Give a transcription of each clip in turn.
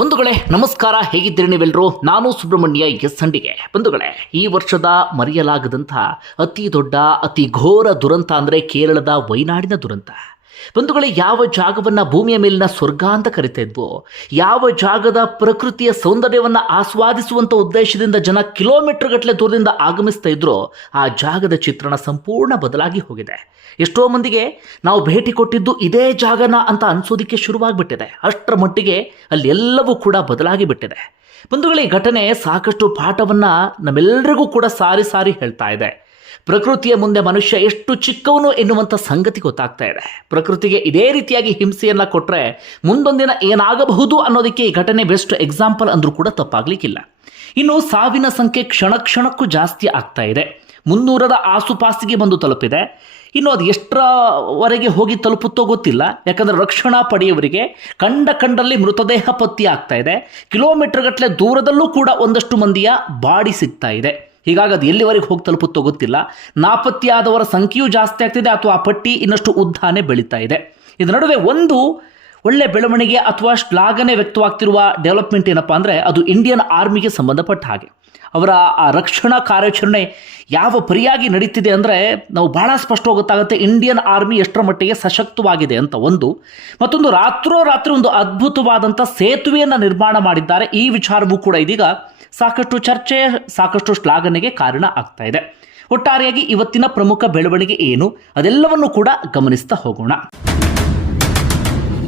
ಬಂಧುಗಳೇ, ನಮಸ್ಕಾರ. ಹೇಗಿದ್ದೀರಿ ನೀವೆಲ್ಲರೂ ನಾನು ಸುಬ್ರಹ್ಮಣ್ಯ ಎಸ್ ಸಂಡಿಗೆ ಬಂಧುಗಳೇ, ಈ ವರ್ಷದ ಮರೆಯಲಾಗದಂಥ ಅತಿ ದೊಡ್ಡ, ಅತಿ ಘೋರ ದುರಂತ ಅಂದರೆ ಕೇರಳದ ವೈನಾಡಿನ ದುರಂತ. ಬಂಧುಗಳೇ, ಯಾವ ಜಾಗವನ್ನು ಭೂಮಿಯ ಮೇಲಿನ ಸ್ವರ್ಗ ಅಂತ ಕರಿತಾ ಇದ್ವೋ, ಯಾವ ಜಾಗದ ಪ್ರಕೃತಿಯ ಸೌಂದರ್ಯವನ್ನು ಆಸ್ವಾದಿಸುವಂಥ ಉದ್ದೇಶದಿಂದ ಜನ ಕಿಲೋಮೀಟರ್ ಗಟ್ಟಲೆ ದೂರದಿಂದ ಆಗಮಿಸ್ತಾ ಇದ್ರೋ, ಆ ಜಾಗದ ಚಿತ್ರಣ ಸಂಪೂರ್ಣ ಬದಲಾಗಿ ಹೋಗಿದೆ. ಎಷ್ಟೋ ಮಂದಿಗೆ ನಾವು ಭೇಟಿ ಕೊಟ್ಟಿದ್ದು ಇದೇ ಜಾಗನ ಅಂತ ಅನ್ಸೋದಿಕ್ಕೆ ಶುರುವಾಗ್ಬಿಟ್ಟಿದೆ. ಅಷ್ಟರ ಮಟ್ಟಿಗೆ ಅಲ್ಲಿ ಎಲ್ಲವೂ ಕೂಡ ಬದಲಾಗಿ ಬಿಟ್ಟಿದೆ. ಬಂಧುಗಳೇ, ಈ ಘಟನೆ ಸಾಕಷ್ಟು ಪಾಠವನ್ನು ನಮ್ಮೆಲ್ಲರಿಗೂ ಕೂಡ ಸಾರಿ ಸಾರಿ ಹೇಳ್ತಾ ಇದೆ. ಪ್ರಕೃತಿಯ ಮುಂದೆ ಮನುಷ್ಯ ಎಷ್ಟು ಚಿಕ್ಕವನು ಎನ್ನುವಂಥ ಸಂಗತಿ ಗೊತ್ತಾಗ್ತಾ ಇದೆ. ಪ್ರಕೃತಿಗೆ ಇದೇ ರೀತಿಯಾಗಿ ಹಿಂಸೆಯನ್ನು ಕೊಟ್ಟರೆ ಮುಂದೊಂದಿನ ಏನಾಗಬಹುದು ಅನ್ನೋದಕ್ಕೆ ಈ ಘಟನೆ ಬೆಸ್ಟ್ ಎಕ್ಸಾಂಪಲ್ ಅಂದರೂ ಕೂಡ ತಪ್ಪಾಗಲಿಕ್ಕಿಲ್ಲ. ಇನ್ನು ಸಾವಿನ ಸಂಖ್ಯೆ ಕ್ಷಣ ಕ್ಷಣಕ್ಕೂ ಜಾಸ್ತಿ ಆಗ್ತಾ ಇದೆ. ಮುನ್ನೂರರ ಆಸುಪಾಸಿಗೆ ಬಂದು ತಲುಪಿದೆ. ಇನ್ನು ಅದು ಎಷ್ಟರವರೆಗೆ ಹೋಗಿ ತಲುಪುತ್ತೋ ಗೊತ್ತಿಲ್ಲ. ಯಾಕಂದರೆ ರಕ್ಷಣಾ ಪಡೆಯವರಿಗೆ ಕಂಡ ಕಂಡಲ್ಲಿ ಮೃತದೇಹ ಪತ್ತಿ ಆಗ್ತಾ ಇದೆ. ಕಿಲೋಮೀಟರ್ಗಟ್ಟಲೆ ದೂರದಲ್ಲೂ ಕೂಡ ಒಂದಷ್ಟು ಮಂದಿಯ ಬಾಡಿ ಸಿಗ್ತಾ ಇದೆ. ಹೀಗಾಗಿ ಅದು ಎಲ್ಲಿವರೆಗೆ ಹೋಗಿ ತಲುಪುತ್ತೋ ಗೊತ್ತಿಲ್ಲ. ನಾಪತ್ತೆಯಾದವರ ಸಂಖ್ಯೆಯೂ ಜಾಸ್ತಿ ಆಗ್ತಿದೆ, ಅಥವಾ ಆ ಪಟ್ಟಿ ಇನ್ನಷ್ಟು ಉದ್ದಾನೆ ಬೆಳೀತಾ ಇದೆ. ಇದರ ನಡುವೆ ಒಂದು ಒಳ್ಳೆ ಬೆಳವಣಿಗೆ ಅಥವಾ ಶ್ಲಾಘನೆ ವ್ಯಕ್ತವಾಗ್ತಿರುವ ಡೆವಲಪ್ಮೆಂಟ್ ಏನಪ್ಪ ಅಂದರೆ ಅದು ಇಂಡಿಯನ್ ಆರ್ಮಿಗೆ ಸಂಬಂಧಪಟ್ಟ ಹಾಗೆ. ಅವರ ಆ ರಕ್ಷಣಾ ಕಾರ್ಯಾಚರಣೆ ಯಾವ ಪರಿಯಾಗಿ ನಡೀತಿದೆ ಅಂದರೆ ನಾವು ಬಹಳ ಸ್ಪಷ್ಟವಾಗಿ ಗೊತ್ತಾಗುತ್ತೆ ಇಂಡಿಯನ್ ಆರ್ಮಿ ಎಷ್ಟರ ಮಟ್ಟಿಗೆ ಸಶಕ್ತವಾಗಿದೆ ಅಂತ ಒಂದು. ಮತ್ತೊಂದು ರಾತ್ರೋರಾತ್ರಿ ಒಂದು ಅದ್ಭುತವಾದಂಥ ಸೇತುವೆಯನ್ನು ನಿರ್ಮಾಣ ಮಾಡಿದ್ದಾರೆ. ಈ ವಿಚಾರವೂ ಕೂಡ ಇದೀಗ ಸಾಕಷ್ಟು ಚರ್ಚೆ, ಸಾಕಷ್ಟು ಶ್ಲಾಘನೆಗೆ ಕಾರಣ ಆಗ್ತಾ ಇದೆ. ಒಟ್ಟಾರೆಯಾಗಿ ಇವತ್ತಿನ ಪ್ರಮುಖ ಬೆಳವಣಿಗೆ ಏನು ಅದೆಲ್ಲವನ್ನು ಕೂಡ ಗಮನಿಸ್ತಾ ಹೋಗೋಣ.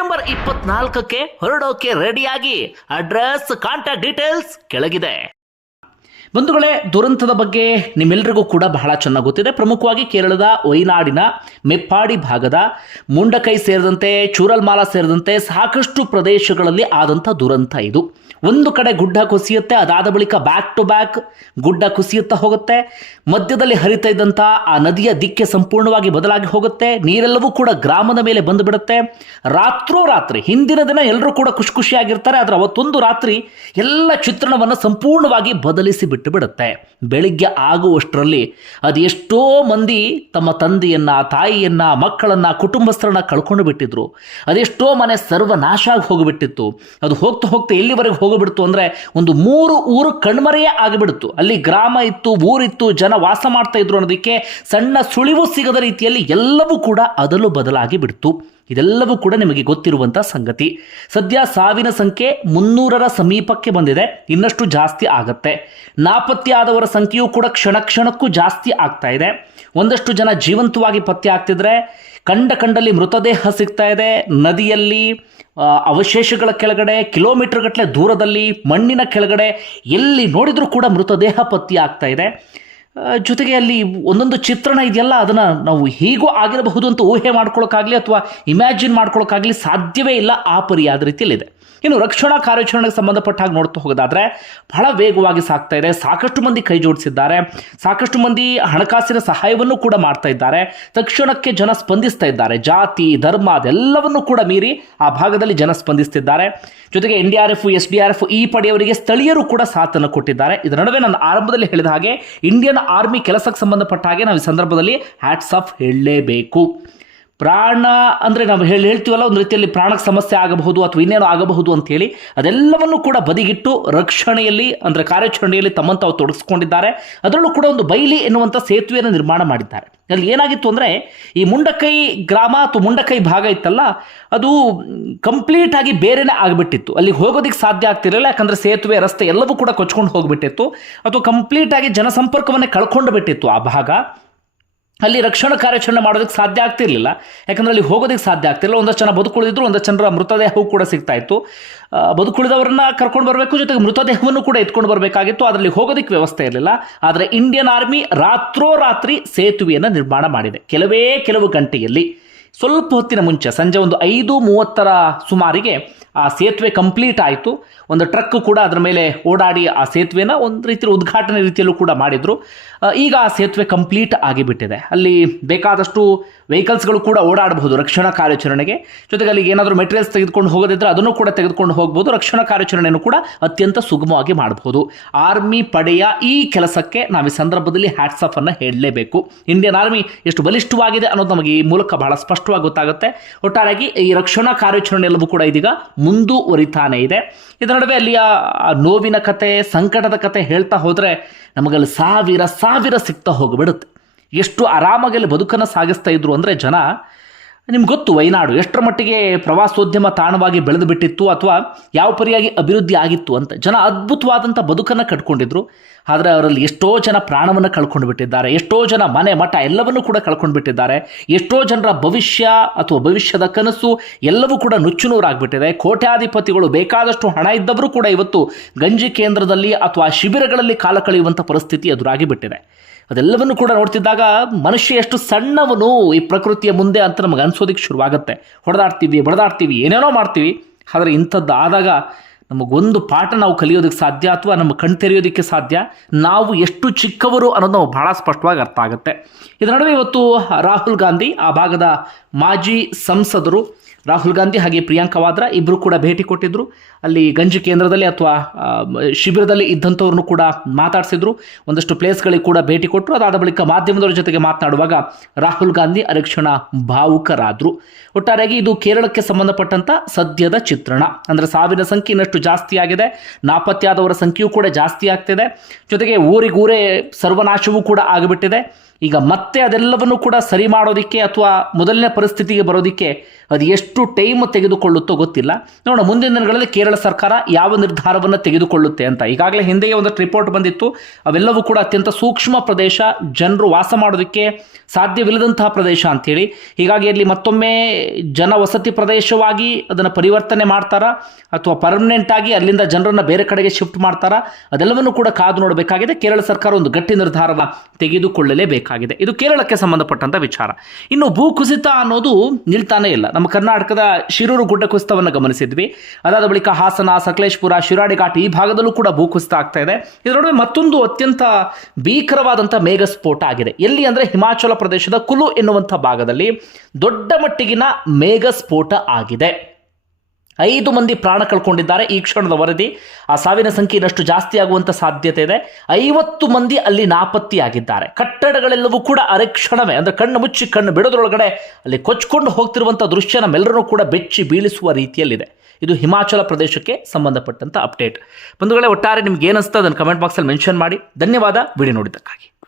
ಇಪ್ಪತ್ನಾಲ್ಕಕ್ಕೆ ಹೊರಡೋಕೆ ರೆಡಿಯಾಗಿ. ಅಡ್ರೆಸ್, ಕಾಂಟ್ಯಾಕ್ಟ್ ಡೀಟೇಲ್ಸ್ ಕೆಳಗಿದೆ. ಬಂಧುಗಳೇ, ದುರಂತದ ಬಗ್ಗೆ ನಿಮ್ಮೆಲ್ಲರಿಗೂ ಕೂಡ ಬಹಳ ಚೆನ್ನಾಗಿ ಗೊತ್ತಿದೆ. ಪ್ರಮುಖವಾಗಿ ಕೇರಳದ ವೈನಾಡಿನ ಮೆಪ್ಪಾಡಿ ಭಾಗದ ಮುಂಡಕೈ ಸೇರಿದಂತೆ, ಚೂರಲ್ಮಾಲ ಸೇರಿದಂತೆ ಸಾಕಷ್ಟು ಪ್ರದೇಶಗಳಲ್ಲಿ ಆದಂಥ ದುರಂತ ಇದು. ಒಂದು ಕಡೆ ಗುಡ್ಡ ಕುಸಿಯುತ್ತೆ, ಅದಾದ ಬಳಿಕ ಬ್ಯಾಕ್ ಟು ಬ್ಯಾಕ್ ಗುಡ್ಡ ಕುಸಿಯುತ್ತಾ ಹೋಗುತ್ತೆ. ಮಧ್ಯದಲ್ಲಿ ಹರಿತಾ ಇದ್ದಂಥ ಆ ನದಿಯ ದಿಕ್ಕೆ ಸಂಪೂರ್ಣವಾಗಿ ಬದಲಾಗಿ ಹೋಗುತ್ತೆ. ನೀರೆಲ್ಲವೂ ಕೂಡ ಗ್ರಾಮದ ಮೇಲೆ ಬಂದು ಬಿಡುತ್ತೆ ರಾತ್ರೋರಾತ್ರಿ, ಹಿಂದಿನ ದಿನ ಎಲ್ಲರೂ ಕೂಡ ಖುಷಿ ಖುಷಿಯಾಗಿರ್ತಾರೆ ಆದರೆ ಅವತ್ತೊಂದು ರಾತ್ರಿ ಎಲ್ಲ ಚಿತ್ರಣವನ್ನು ಸಂಪೂರ್ಣವಾಗಿ ಬದಲಿಸಿ ಬಿಟ್ಟು ಬಿಡುತ್ತೆ ಬೆಳಿಗ್ಗೆ ಆಗುವಷ್ಟರಲ್ಲಿ ಅದು ಎಷ್ಟೋ ಮಂದಿ ತಮ್ಮ ತಂದೆಯನ್ನ, ತಾಯಿಯನ್ನ, ಮಕ್ಕಳನ್ನ, ಕುಟುಂಬಸ್ಥರನ್ನ ಕಳ್ಕೊಂಡು ಬಿಟ್ಟಿದ್ರು. ಅದೆಷ್ಟೋ ಮನೆ ಸರ್ವನಾಶ ಆಗಿ ಹೋಗಿಬಿಟ್ಟಿತ್ತು. ಅದು ಹೋಗ್ತಾ ಹೋಗ್ತಾ ಎಲ್ಲಿವರೆಗೆ ಹೋಗಿಬಿಡ್ತು ಅಂದರೆ ಒಂದು ಮೂರು ಊರು ಕಣ್ಮರೆಯೇ ಆಗಿಬಿಡ್ತು. ಅಲ್ಲಿ ಗ್ರಾಮ ಇತ್ತು, ಊರಿತ್ತು, ಜನ ವಾಸ ಮಾಡ್ತಾ ಇದ್ರು ಅನ್ನೋದಕ್ಕೆ ಸಣ್ಣ ಸುಳಿವು ಸಿಗದ ರೀತಿಯಲ್ಲಿ ಎಲ್ಲವೂ ಕೂಡ ಅದಲು ಬದಲಾಗಿ ಬಿಡ್ತು. ಇದೆಲ್ಲವೂ ಕೂಡ ನಿಮಗೆ ಗೊತ್ತಿರುವಂಥ ಸಂಗತಿ. ಸದ್ಯ ಸಾವಿನ ಸಂಖ್ಯೆ ಮುನ್ನೂರರ ಸಮೀಪಕ್ಕೆ ಬಂದಿದೆ, ಇನ್ನಷ್ಟು ಜಾಸ್ತಿ ಆಗತ್ತೆ. ನಾಪತ್ತೆಯಾದವರ ಸಂಖ್ಯೆಯೂ ಕೂಡ ಕ್ಷಣ ಕ್ಷಣಕ್ಕೂ ಜಾಸ್ತಿ ಆಗ್ತಾ ಇದೆ. ಒಂದಷ್ಟು ಜನ ಜೀವಂತವಾಗಿ ಪತ್ತೆ ಆಗ್ತಿದ್ರೆ ಕಂಡ ಕಂಡಲ್ಲಿ ಮೃತದೇಹ ಸಿಗ್ತಾ ಇದೆ. ನದಿಯಲ್ಲಿ ಅವಶೇಷಗಳ ಕೆಳಗಡೆ ಕಿಲೋಮೀಟರ್ ಗಟ್ಟಲೆ ದೂರದಲ್ಲಿ, ಮಣ್ಣಿನ ಕೆಳಗಡೆ ಎಲ್ಲಿ ನೋಡಿದರೂ ಕೂಡ ಮೃತದೇಹ ಪತ್ತಿ ಆಗ್ತಾ ಇದೆ. ಜೊತೆಗೆ ಅಲ್ಲಿ ಒಂದೊಂದು ಚಿತ್ರಣ ಇದೆಯಲ್ಲ, ಅದನ್ನು ನಾವು ಹೀಗೂ ಆಗಿರಬಹುದು ಅಂತ ಊಹೆ ಮಾಡ್ಕೊಳ್ಳೋಕ್ಕಾಗಲಿ ಅಥವಾ ಇಮ್ಯಾಜಿನ್ ಮಾಡ್ಕೊಳ್ಳೋಕ್ಕಾಗಲಿ ಸಾಧ್ಯವೇ ಇಲ್ಲ ಆ ಪರಿಯಾದ ರೀತಿಯಲ್ಲಿದೆ. ಇನ್ನು ರಕ್ಷಣಾ ಕಾರ್ಯಾಚರಣೆಗೆ ಸಂಬಂಧಪಟ್ಟ ಹಾಗೆ ನೋಡ್ತಾ ಹೋಗೋದಾದ್ರೆ ಬಹಳ ವೇಗವಾಗಿ ಸಾಕ್ತಾ ಇದೆ. ಸಾಕಷ್ಟು ಮಂದಿ ಕೈ ಜೋಡಿಸಿದ್ದಾರೆ. ಸಾಕಷ್ಟು ಮಂದಿ ಹಣಕಾಸಿನ ಸಹಾಯವನ್ನು ಕೂಡ ಮಾಡ್ತಾ ಇದ್ದಾರೆ. ತಕ್ಷಣಕ್ಕೆ ಜನ ಸ್ಪಂದಿಸ್ತಾ ಇದ್ದಾರೆ. ಜಾತಿ, ಧರ್ಮ ಅದೆಲ್ಲವನ್ನು ಕೂಡ ಮೀರಿ ಆ ಭಾಗದಲ್ಲಿ ಜನ ಸ್ಪಂದಿಸ್ತಿದ್ದಾರೆ. ಜೊತೆಗೆ N D R F, S D R F ಈ ಪಡೆಯವರಿಗೆ ಸ್ಥಳೀಯರು ಕೂಡ ಸಾಥನ್ನು ಕೊಟ್ಟಿದ್ದಾರೆ. ಇದರ ನಡುವೆ ನಾನು ಆರಂಭದಲ್ಲಿ ಹೇಳಿದ ಹಾಗೆ ಇಂಡಿಯನ್ ಆರ್ಮಿ ಕೆಲಸಕ್ಕೆ ಸಂಬಂಧಪಟ್ಟ ಹಾಗೆ ನಾವು ಈ ಸಂದರ್ಭದಲ್ಲಿ ಹ್ಯಾಟ್ಸ್ ಆಫ್ ಹೇಳಲೇಬೇಕು. ಪ್ರಾಣ ಅಂದರೆ ನಾವು ಹೇಳಿ ಹೇಳ್ತೀವಲ್ಲ, ಒಂದು ರೀತಿಯಲ್ಲಿ ಪ್ರಾಣಕ್ಕೆ ಸಮಸ್ಯೆ ಆಗಬಹುದು ಅಥವಾ ಇನ್ನೇನೋ ಆಗಬಹುದು ಅಂತೇಳಿ ಅದೆಲ್ಲವನ್ನು ಕೂಡ ಬದಿಗಿಟ್ಟು ರಕ್ಷಣೆಯಲ್ಲಿ ಅಂದರೆ ಕಾರ್ಯಾಚರಣೆಯಲ್ಲಿ ತಮ್ಮನ್ನು ತಾವು ತೊಡಗಿಸ್ಕೊಂಡಿದ್ದಾರೆ. ಅದರಲ್ಲೂ ಕೂಡ ಒಂದು ಬೈಲಿ ಎನ್ನುವಂಥ ಸೇತುವೆಯನ್ನು ನಿರ್ಮಾಣ ಮಾಡಿದ್ದಾರೆ. ಅಲ್ಲಿ ಏನಾಗಿತ್ತು ಅಂದರೆ, ಈ ಮುಂಡಕೈ ಗ್ರಾಮ ಅಥವಾ ಮುಂಡಕೈ ಭಾಗ ಇತ್ತಲ್ಲ, ಅದು ಕಂಪ್ಲೀಟ್ ಆಗಿ ಬೇರೆನೇ ಆಗಿಬಿಟ್ಟಿತ್ತು. ಅಲ್ಲಿಗೆ ಹೋಗೋದಕ್ಕೆ ಸಾಧ್ಯ ಆಗ್ತಿರಲಿಲ್ಲ, ಯಾಕಂದರೆ ಸೇತುವೆ, ರಸ್ತೆ ಎಲ್ಲವೂ ಕೂಡ ಕೊಚ್ಕೊಂಡು ಹೋಗಿಬಿಟ್ಟಿತ್ತು. ಅಥವಾ ಕಂಪ್ಲೀಟ್ ಆಗಿ ಜನಸಂಪರ್ಕವನ್ನೇ ಕಳ್ಕೊಂಡು ಬಿಟ್ಟಿತ್ತು ಆ ಭಾಗ. ಅಲ್ಲಿ ರಕ್ಷಣಾ ಕಾರ್ಯಾಚರಣೆ ಮಾಡೋದಕ್ಕೆ ಸಾಧ್ಯ ಆಗ್ತಿರ್ಲಿಲ್ಲ. ಯಾಕಂದರೆ ಅಲ್ಲಿ ಹೋಗೋದಕ್ಕೆ ಸಾಧ್ಯ ಆಗ್ತಿಲ್ಲ ಒಂದಷ್ಟು ಜನ ಬದುಕುಳಿದ್ರು ಒಂದಷ್ಟು ಜನರ ಮೃತದೇಹವೂ ಕೂಡ ಸಿಗ್ತಾ ಇತ್ತು. ಬದುಕುಳಿದವರನ್ನ ಕರ್ಕೊಂಡು ಬರಬೇಕು, ಜೊತೆಗೆ ಮೃತದೇಹವನ್ನು ಕೂಡ ಎತ್ಕೊಂಡು ಬರಬೇಕಾಗಿತ್ತು. ಅದರಲ್ಲಿ ಹೋಗೋದಕ್ಕೆ ವ್ಯವಸ್ಥೆ ಇರಲಿಲ್ಲ. ಆದರೆ ಇಂಡಿಯನ್ ಆರ್ಮಿ ರಾತ್ರೋರಾತ್ರಿ ಸೇತುವೆಯನ್ನು ನಿರ್ಮಾಣ ಮಾಡಿದೆ. ಕೆಲವೇ ಕೆಲವು ಗಂಟೆಯಲ್ಲಿ. ಸ್ವಲ್ಪ ಹೊತ್ತಿನ ಮುಂಚೆ, ಸಂಜೆ ಒಂದು ಐದು ಮೂವತ್ತರ ಸುಮಾರಿಗೆ ಆ ಸೇತುವೆ ಕಂಪ್ಲೀಟ್ ಆಯಿತು. ಒಂದು ಟ್ರಕ್ ಕೂಡ ಅದರ ಮೇಲೆ ಓಡಾಡಿ ಆ ಸೇತುವೆನ ಒಂದು ರೀತಿ ಉದ್ಘಾಟನೆ ರೀತಿಯಲ್ಲೂ ಕೂಡ ಮಾಡಿದರು. ಈಗ ಆ ಸೇತುವೆ ಕಂಪ್ಲೀಟ್ ಆಗಿಬಿಟ್ಟಿದೆ. ಅಲ್ಲಿ ಬೇಕಾದಷ್ಟು ವೆಹಿಕಲ್ಸ್ಗಳು ಕೂಡ ಓಡಾಡಬಹುದು ರಕ್ಷಣಾ ಕಾರ್ಯಾಚರಣೆಗೆ. ಜೊತೆಗೆ ಅಲ್ಲಿಗೆ ಏನಾದರೂ ಮೆಟೀರಿಯಲ್ಸ್ ತೆಗೆದುಕೊಂಡು ಹೋಗೋದಿದ್ರೆ ಅದನ್ನು ಕೂಡ ತೆಗೆದುಕೊಂಡು ಹೋಗ್ಬೋದು ರಕ್ಷಣಾ ಕಾರ್ಯಾಚರಣೆಯನ್ನು ಕೂಡ ಅತ್ಯಂತ ಸುಗಮವಾಗಿ ಮಾಡಬಹುದು. ಆರ್ಮಿ ಪಡೆಯ ಈ ಕೆಲಸಕ್ಕೆ ನಾವು ಈ ಸಂದರ್ಭದಲ್ಲಿ ಹ್ಯಾಟ್ಸಪ್ ಅನ್ನು ಹೇಳಲೇಬೇಕು. ಇಂಡಿಯನ್ ಆರ್ಮಿ ಎಷ್ಟು ಬಲಿಷ್ಠವಾಗಿದೆ ಅನ್ನೋದು ನಮಗೆ ಈ ಮೂಲಕ ಬಹಳ ಸ್ಪಷ್ಟವಾಗಿ ಗೊತ್ತಾಗುತ್ತೆ. ಒಟ್ಟಾರೆಯಾಗಿ ಈ ರಕ್ಷಣಾ ಕಾರ್ಯಾಚರಣೆ ಎಲ್ಲವೂ ಕೂಡ ಇದೀಗ ಮುಂದುವರಿತಾನೆ ಇದೆ. ಇದರ ನಡುವೆ ಅಲ್ಲಿಯ ನೋವಿನ ಕತೆ, ಸಂಕಟದ ಕತೆ ಹೇಳ್ತಾ ಹೋದರೆ ನಮಗಲ್ಲಿ ಸಾವಿರ ಸಾವಿರ ಸಿಗ್ತಾ ಹೋಗಿಬಿಡುತ್ತೆ. ಎಷ್ಟು ಆರಾಮಾಗಿ ಅಲ್ಲಿ ಬದುಕನ್ನು ಸಾಗಿಸ್ತಾ ಇದ್ರು ಅಂದರೆ ಜನ ನಿಮ್ಗೆ ಗೊತ್ತು, ವೈನಾಡು ಎಷ್ಟರ ಮಟ್ಟಿಗೆ ಪ್ರವಾಸೋದ್ಯಮ ತಾಣವಾಗಿ ಬೆಳೆದು ಬಿಟ್ಟಿತ್ತು ಅಥವಾ ಯಾವ ಪರಿಯಾಗಿ ಅಭಿವೃದ್ಧಿ ಆಗಿತ್ತು ಅಂತ. ಜನ ಅದ್ಭುತವಾದಂಥ ಬದುಕನ್ನು ಕಟ್ಕೊಂಡಿದ್ರು. ಆದರೆ ಅವರಲ್ಲಿ ಎಷ್ಟೋ ಜನ ಪ್ರಾಣವನ್ನು ಕಳ್ಕೊಂಡು ಬಿಟ್ಟಿದ್ದಾರೆ. ಎಷ್ಟೋ ಜನ ಮನೆ, ಮಠ ಎಲ್ಲವನ್ನೂ ಕೂಡ ಕಳ್ಕೊಂಡು ಬಿಟ್ಟಿದ್ದಾರೆ. ಎಷ್ಟೋ ಜನರ ಭವಿಷ್ಯ ಅಥವಾ ಭವಿಷ್ಯದ ಕನಸು ಎಲ್ಲವೂ ಕೂಡ ನುಚ್ಚುನೂರಾಗ್ಬಿಟ್ಟಿದೆ. ಕೋಟ್ಯಾಧಿಪತಿಗಳು ಬೇಕಾದಷ್ಟು ಹಣ ಇದ್ದವರು ಕೂಡ ಇವತ್ತು ಗಂಜಿ ಕೇಂದ್ರದಲ್ಲಿ ಅಥವಾ ಶಿಬಿರಗಳಲ್ಲಿ ಕಾಲ ಕಳೆಯುವಂಥ ಪರಿಸ್ಥಿತಿ ಎದುರಾಗಿ ಬಿಟ್ಟಿದೆ. ಅದೆಲ್ಲವನ್ನು ಕೂಡ ನೋಡ್ತಿದ್ದಾಗ ಮನುಷ್ಯ ಎಷ್ಟು ಸಣ್ಣವನು ಈ ಪ್ರಕೃತಿಯ ಮುಂದೆ ಅಂತ ನಮಗೆ ಅನ್ಸೋದಕ್ಕೆ ಶುರುವಾಗುತ್ತೆ. ಹೊಡೆದಾಡ್ತೀವಿ, ಬಡದಾಡ್ತೀವಿ, ಏನೇನೋ ಮಾಡ್ತೀವಿ. ಆದರೆ ಇಂಥದ್ದು ಆದಾಗ ನಮಗೊಂದು ಪಾಠ ನಾವು ಕಲಿಯೋದಕ್ಕೆ ಸಾಧ್ಯ ಅಥವಾ ನಮ್ಮ ಕಣ್ ತೆರೆಯೋದಕ್ಕೆ ಸಾಧ್ಯ? ನಾವು ಎಷ್ಟು ಚಿಕ್ಕವರು ಅನ್ನೋದು ನಾವು ಬಹಳ ಸ್ಪಷ್ಟವಾಗಿ ಅರ್ಥ ಆಗುತ್ತೆ. ಇದರ ನಡುವೆ ಇವತ್ತು ರಾಹುಲ್ ಗಾಂಧಿ ಆ ಭಾಗದ ಮಾಜಿ ಸಂಸದರು ರಾಹುಲ್ ಗಾಂಧಿ ಹಾಗೆ ಪ್ರಿಯಾಂಕಾ ವಾದ್ರಾ ಇಬ್ಬರು ಕೂಡ ಭೇಟಿ ಕೊಟ್ಟಿದ್ದರು ಅಲ್ಲಿ ಗಂಜಿ ಕೇಂದ್ರದಲ್ಲಿ ಅಥವಾ ಶಿಬಿರದಲ್ಲಿ ಇದ್ದಂಥವ್ರನ್ನು ಕೂಡ ಮಾತಾಡಿಸಿದ್ರು. ಒಂದಷ್ಟು ಪ್ಲೇಸ್ಗಳಿಗೆ ಕೂಡ ಭೇಟಿ ಕೊಟ್ಟರು ಅದಾದ ಬಳಿಕ ಮಾಧ್ಯಮದವರ ಜೊತೆಗೆ ಮಾತನಾಡುವಾಗ ರಾಹುಲ್ ಗಾಂಧಿ ಅರಕ್ಷಣ ಭಾವುಕರಾದರು. ಒಟ್ಟಾರೆಯಾಗಿ ಇದು ಕೇರಳಕ್ಕೆ ಸಂಬಂಧಪಟ್ಟಂಥ ಸದ್ಯದ ಚಿತ್ರಣ. ಅಂದರೆ ಸಾವಿನ ಸಂಖ್ಯೆ ಇನ್ನಷ್ಟು ಜಾಸ್ತಿ ಆಗಿದೆ. ನಾಪತ್ತೆಯಾದವರ ಸಂಖ್ಯೆಯೂ ಕೂಡ ಜಾಸ್ತಿ ಆಗ್ತಿದೆ. ಜೊತೆಗೆ ಊರಿಗೂರೇ ಸರ್ವನಾಶವೂ ಕೂಡ ಆಗಿಬಿಟ್ಟಿದೆ. ಈಗ ಮತ್ತೆ ಅದೆಲ್ಲವನ್ನು ಕೂಡ ಸರಿ ಮಾಡೋದಕ್ಕೆ ಅಥವಾ ಮೊದಲನೇ ಪರಿಸ್ಥಿತಿಗೆ ಬರೋದಕ್ಕೆ ಅದು ಎಷ್ಟು ಟೈಮ್ ತೆಗೆದುಕೊಳ್ಳುತ್ತೋ ಗೊತ್ತಿಲ್ಲ. ನೋಡೋಣ, ಮುಂದಿನ ದಿನಗಳಲ್ಲಿ ಕೇರಳ ಸರ್ಕಾರ ಯಾವ ನಿರ್ಧಾರವನ್ನು ತೆಗೆದುಕೊಳ್ಳುತ್ತೆ ಅಂತ. ಈಗಾಗಲೇ ಹಿಂದೆಯೇ ಒಂದಷ್ಟು ರಿಪೋರ್ಟ್ ಬಂದಿತ್ತು. ಅವೆಲ್ಲವೂ ಕೂಡ ಅತ್ಯಂತ ಸೂಕ್ಷ್ಮ ಪ್ರದೇಶ, ಜನರು ವಾಸ ಮಾಡೋದಕ್ಕೆ ಸಾಧ್ಯವಿಲ್ಲದಂತಹ ಪ್ರದೇಶ ಅಂಥೇಳಿ. ಹೀಗಾಗಿ ಅಲ್ಲಿ ಮತ್ತೊಮ್ಮೆ ಜನ ವಸತಿ ಪ್ರದೇಶವಾಗಿ ಅದನ್ನು ಪರಿವರ್ತನೆ ಮಾಡ್ತಾರಾ, ಅಥವಾ ಪರ್ಮನೆಂಟ್ ಆಗಿ ಅಲ್ಲಿಂದ ಜನರನ್ನು ಬೇರೆ ಕಡೆಗೆ ಶಿಫ್ಟ್ ಮಾಡ್ತಾರಾ, ಅದೆಲ್ಲವನ್ನು ಕೂಡ ಕಾದು ನೋಡಬೇಕಾಗಿದೆ. ಕೇರಳ ಸರ್ಕಾರ ಒಂದು ಗಟ್ಟಿ ನಿರ್ಧಾರವ ತೆಗೆದುಕೊಳ್ಳಲೇಬೇಕಾಗಿದೆ. ಇದು ಕೇರಳಕ್ಕೆ ಸಂಬಂಧಪಟ್ಟಂಥ ವಿಚಾರ. ಇನ್ನು ಭೂಕುಸಿತ ಅನ್ನೋದು ನಿಲ್ತಾನೇ ಇಲ್ಲ. ನಮ್ಮ ಕರ್ನಾಟಕದ ಶಿರೂರು ಗುಡ್ಡ ಕುಸಿತವನ್ನು ಗಮನಿಸಿದ್ವಿ. ಅದಾದ ಬಳಿಕ ಹಾಸನ, ಸಕಲೇಶ್ಪುರ ಶಿರಾಡಿ ಘಾಟ್ ಈ ಭಾಗದಲ್ಲೂ ಕೂಡ ಭೂ ಕುಸಿತ ಆಗ್ತಾ ಇದೆ. ಇದರ ನಡುವೆ ಮತ್ತೊಂದು ಅತ್ಯಂತ ಭೀಕರವಾದಂಥ ಮೇಘ ಸ್ಫೋಟ ಆಗಿದೆ. ಎಲ್ಲಿ ಅಂದರೆ ಹಿಮಾಚಲ ಪ್ರದೇಶದ ಕುಲು ಎನ್ನುವಂಥ ಭಾಗದಲ್ಲಿ ದೊಡ್ಡ ಮಟ್ಟಿಗಿನ ಮೇಘ ಸ್ಫೋಟ ಆಗಿದೆ. ಐದು ಮಂದಿ ಪ್ರಾಣ ಕಳ್ಕೊಂಡಿದ್ದಾರೆ ಈ ಕ್ಷಣದ ವರದಿ. ಆ ಸಾವಿನ ಸಂಖ್ಯೆ ಇನ್ನಷ್ಟು ಜಾಸ್ತಿ ಆಗುವಂತ ಸಾಧ್ಯತೆ ಇದೆ. ಐವತ್ತು ಮಂದಿ ಅಲ್ಲಿ ನಾಪತ್ತೆಯಾಗಿದ್ದಾರೆ. ಕಟ್ಟಡಗಳೆಲ್ಲವೂ ಕೂಡ ಅರೆಕ್ಷಣವೇ. ಅಂದ್ರೆ ಕಣ್ಣು ಮುಚ್ಚಿ ಕಣ್ಣು ಬಿಡೋದ್ರೊಳಗಡೆ ಅಲ್ಲಿ ಕೊಚ್ಕೊಂಡು ಹೋಗ್ತಿರುವಂಥ ದೃಶ್ಯ ನಮ್ಮೆಲ್ಲರನ್ನೂ ಕೂಡ ಬೆಚ್ಚಿ ಬೀಳಿಸುವ ರೀತಿಯಲ್ಲಿದೆ. ಇದು ಹಿಮಾಚಲ ಪ್ರದೇಶಕ್ಕೆ ಸಂಬಂಧಪಟ್ಟಂತ ಅಪ್ಡೇಟ್. ಬಂಧುಗಳೇ, ಒಟ್ಟಾರೆ ನಿಮ್ಗೆ ಏನಿಸ್ತಾ ಅದನ್ನು ಕಮೆಂಟ್ ಬಾಕ್ಸಲ್ಲಿ ಮೆನ್ಷನ್ ಮಾಡಿ. ಧನ್ಯವಾದ. ವಿಡಿಯೋ ನೋಡಿದ್ದಕ್ಕಾಗಿ.